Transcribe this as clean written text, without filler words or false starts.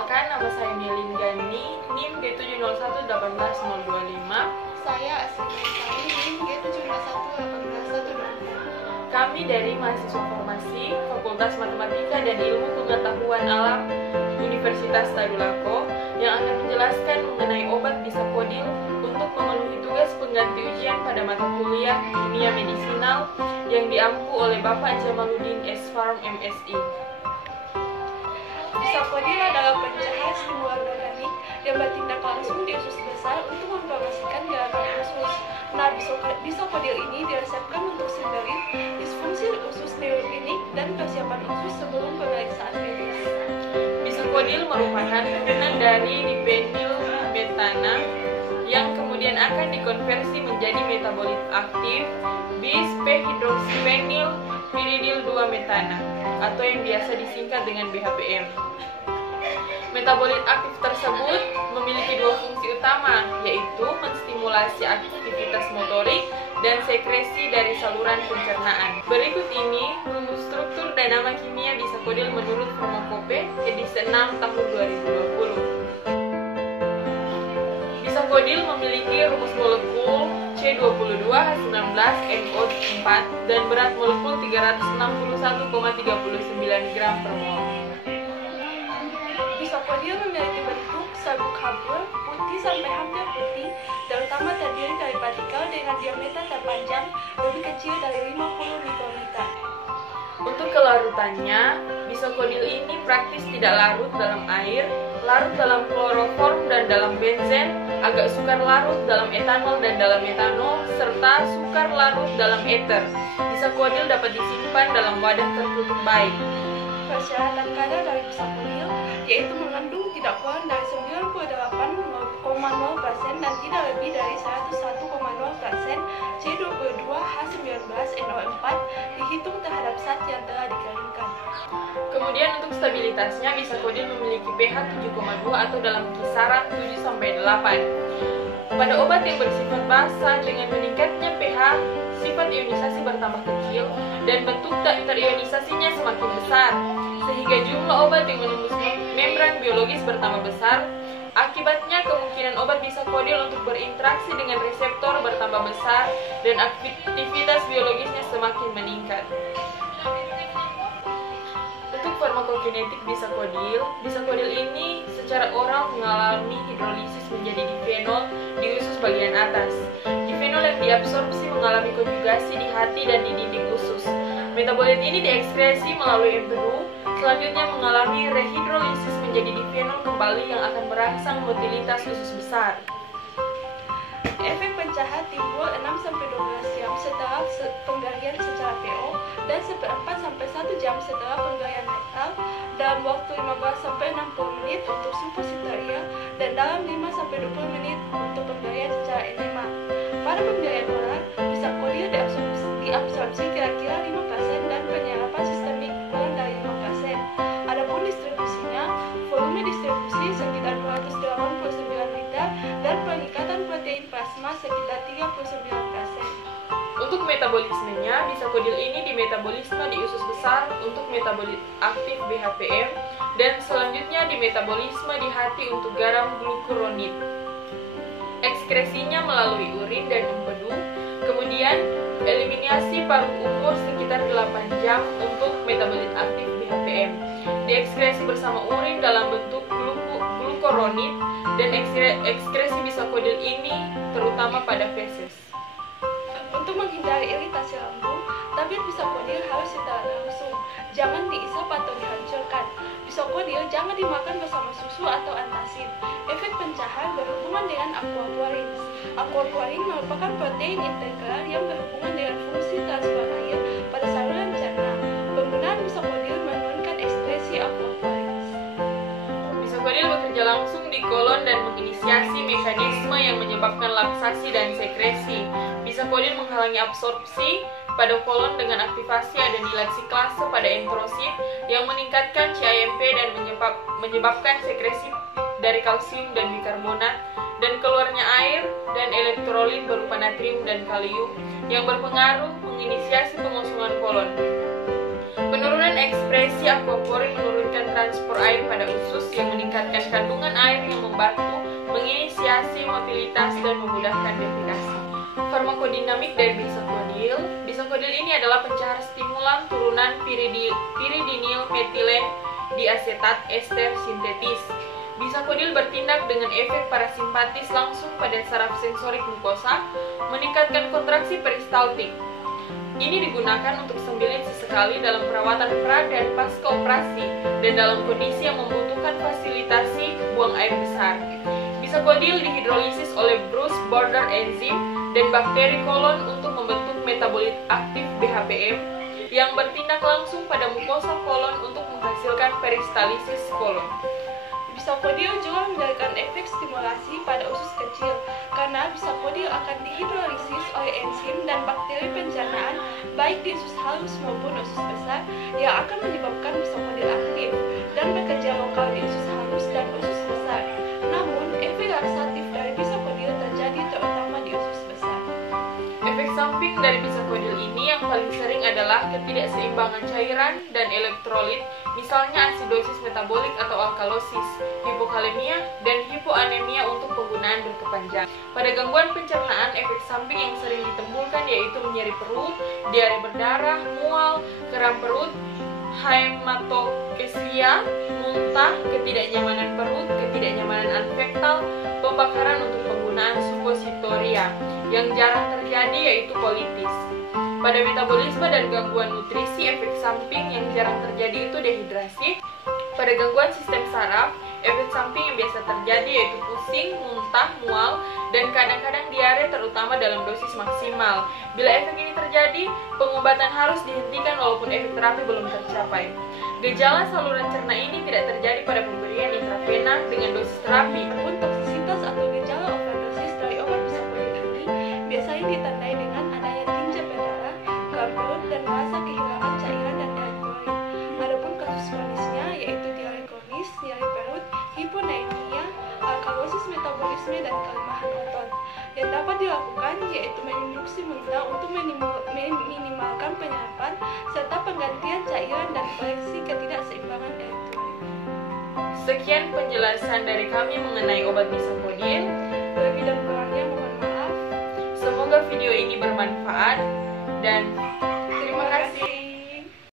Perkenalkan, nama saya Melin Gani, NIM G70118025. Saya Asli Sari, NIM G70118120. Kami dari mahasiswa formasi Fakultas Matematika dan Ilmu Pengetahuan Alam Universitas Tadulako yang akan menjelaskan mengenai obat bisakodil untuk memenuhi tugas pengganti ujian pada mata kuliah kimia medisinal yang diampu oleh Bapak Jamaluddin S. Farm MSI. Bisakodil adalah pencahar stimulan organik yang bertindak langsung di usus besar untuk mempromosikan gerakan usus. Nah, bisakodil ini diresepkan untuk sindirin disfungsi usus neurogenic dan persiapan usus sebelum pemeriksaan medis. Bisakodil merupakan turunan dari dipenilmetana yang kemudian akan dikonversi menjadi metabolit aktif bis-p-hidroksipenil piridil 2-metana atau yang biasa disingkat dengan BHPM. Metabolit aktif tersebut memiliki dua fungsi utama, yaitu menstimulasi aktivitas motorik dan sekresi dari saluran pencernaan. Berikut ini rumus struktur dan nama kimia bisakodil menurut Pharmacope edisi 6 tahun 2020. Bisakodil memiliki rumus molekul C22H19NO4 dan berat molekul 361,39 gram per mol. Bisakodil memiliki bentuk sabuk habur, putih sampai hampir putih, terutama terdiri dari partikel dengan diameter terpanjang lebih kecil dari 50 mikrometer. Untuk kelarutannya, bisakodil ini praktis tidak larut dalam air, larut dalam kloroform dan dalam benzen, agak sukar larut dalam etanol dan dalam metanol, serta sukar larut dalam eter. Bisakodil dapat disimpan dalam wadah tertutup baik. Persyaratan kadar dari bisakodil yaitu mengandung tidak kurang dari 98,0% dan tidak lebih dari 101,0% C22H19NO4 dihitung terhadap zat yang telah dikeringkan. Kemudian untuk stabilitasnya, bisakodil memiliki pH 7,2 atau dalam kisaran 7-8. Pada obat yang bersifat basa dengan meningkatnya pH, sifat ionisasi bertambah kecil dan bentuk terionisasinya semakin besar, sehingga jumlah obat yang menembus membran biologis bertambah besar. Akibatnya kemungkinan obat bisakodil untuk berinteraksi dengan reseptor bertambah besar dan aktivitas biologisnya semakin meningkat. Untuk farmakokinetik bisakodil ini secara oral mengalami hidrolisis menjadi difenol di usus bagian atas. Difenol yang diabsorpsi mengalami konjugasi di hati dan di dinding usus. Metabolit ini diekskresi melalui empedu, selanjutnya mengalami rehidrolisis menjadi difenol kembali yang akan merangsang motilitas usus besar. Efek pencahar timbul 6-12 jam setelah pemberian secara PO dan 1/4-1 jam setelah pemberian nektar, dalam waktu 15-60 menit untuk suppositoria dan dalam 5-20 menit untuk pemberian secara enema. Pada pemberian oral, bisakodil diabsorpsi kira-kira 5% dan penyerapan sistemik kurang dari 5%. Adapun distribusinya, volume distribusi sekitar 289 liter dan pengikatan protein plasma sekitar 39%. Untuk metabolismenya, bisakodil ini dimetabolisme di usus besar untuk metabolit aktif BHPM dan selanjutnya dimetabolisme di hati untuk garam glukuronid. Ekskresinya melalui urin dan empedu, kemudian eliminasi paruh umur sekitar 8 jam untuk metabolit aktif BHPM. Diekskresi bersama urin dalam bentuk glukuronid dan ekskresi bisakodil ini terutama pada feses. Untuk menghindari iritasi lambung, tablet bisakodil harus ditelan langsung, jangan diisap atau dihancurkan. Bisakodil jangan dimakan bersama susu atau antacid. Efek pencahar berhubungan dengan aquaporins. Aquaporin merupakan protein integral yang berhubungan dengan fungsi transfer air pada saluran cerna. Penggunaan bisakodil menurunkan ekspresi aquaporins. Bisakodil bekerja langsung di kolon dan menginisiasi mekanisme yang menyebabkan laksasi dan sekresi. Bisakodil menghalangi absorpsi pada kolon dengan aktivasi adenylat siklase pada enterosit yang meningkatkan CIMP dan menyebabkan sekresi dari kalsium dan bikarbonat dan keluarnya air dan elektrolit berupa natrium dan kalium yang berpengaruh menginisiasi pengosongan kolon. Penurunan ekspresi aquaporin menurunkan transport air pada usus yang meningkatkan meningkatkan kandungan air yang membantu menginisiasi mobilitas dan memudahkan defekasi. Farmakodinamik dari bisakodil. Bisakodil ini adalah pencahar stimulan turunan piridinyl metilen diasetat ester sintetis. Bisakodil bertindak dengan efek parasimpatis langsung pada saraf sensorik mukosa, meningkatkan kontraksi peristaltik. Ini digunakan untuk sembilin sesekali dalam perawatan pra dan pasca operasi dan dalam kondisi yang membutuhkan fasilitasi buang air besar. Bisakodil dihidrolisis oleh Bruce border enzim dan bakteri kolon untuk membentuk metabolit aktif BHPM yang bertindak langsung pada mukosa kolon untuk menghasilkan peristalisis kolon. Bisakodil juga memberikan efek stimulasi pada usus kecil karena bisakodil akan dihidrolisis oleh enzim dan bakteri pencernaan baik di usus halus maupun usus besar yang akan menyebabkan bisakodil aktif dan bekerja lokal di usus halus dan usus besar. Namun, efek laksatif dari bisakodil terjadi terutama di usus besar. Efek samping dari bisakodil ini yang paling sering adalah ketidakseimbangan cairan dan elektrolit, misalnya asidosis metabolik atau alkalosis, hipokalemia, dan hipoanemia untuk penggunaan berkepanjangan. Pada gangguan pencernaan, efek samping yang sering ditimbulkan yaitu nyeri perut, diare berdarah, mual, kram perut, hematokesia, muntah, ketidaknyamanan perut, ketidaknyamanan anfektal, pembakaran untuk penggunaan suppositoria. Yang jarang terjadi yaitu kolitis. Pada metabolisme dan gangguan nutrisi, efek samping yang jarang terjadi itu dehidrasi. Pada gangguan sistem saraf, efek samping yang biasa terjadi yaitu pusing, muntah, mual, dan kadang-kadang diare terutama dalam dosis maksimal. Bila efek ini terjadi, pengobatan harus dihentikan walaupun efek terapi belum tercapai. Gejala saluran cerna ini tidak terjadi pada pemberian intravena dengan dosis terapi. Namun toksisitas atau gejala overdosis dari obat bisakodil ini biasanya ditandai dengan adanya tinja berdarah, kram perut, dan merasa kehilangan cairan dan elektrolit. Adapun kasus kronisnya yaitu diare kronis, nyeri perut, hiponaemia, alkalosis metabolisme, dan kelemahan otot. Yang dapat dilakukan yaitu menginduksi muntah untuk meminimalkan penyerapan serta penggantian cairan dan koreksi ketidakseimbangan elektrolit. Sekian penjelasan dari kami mengenai obat bisakodil. Lebih dan kurangnya mohon maaf. Semoga video ini bermanfaat dan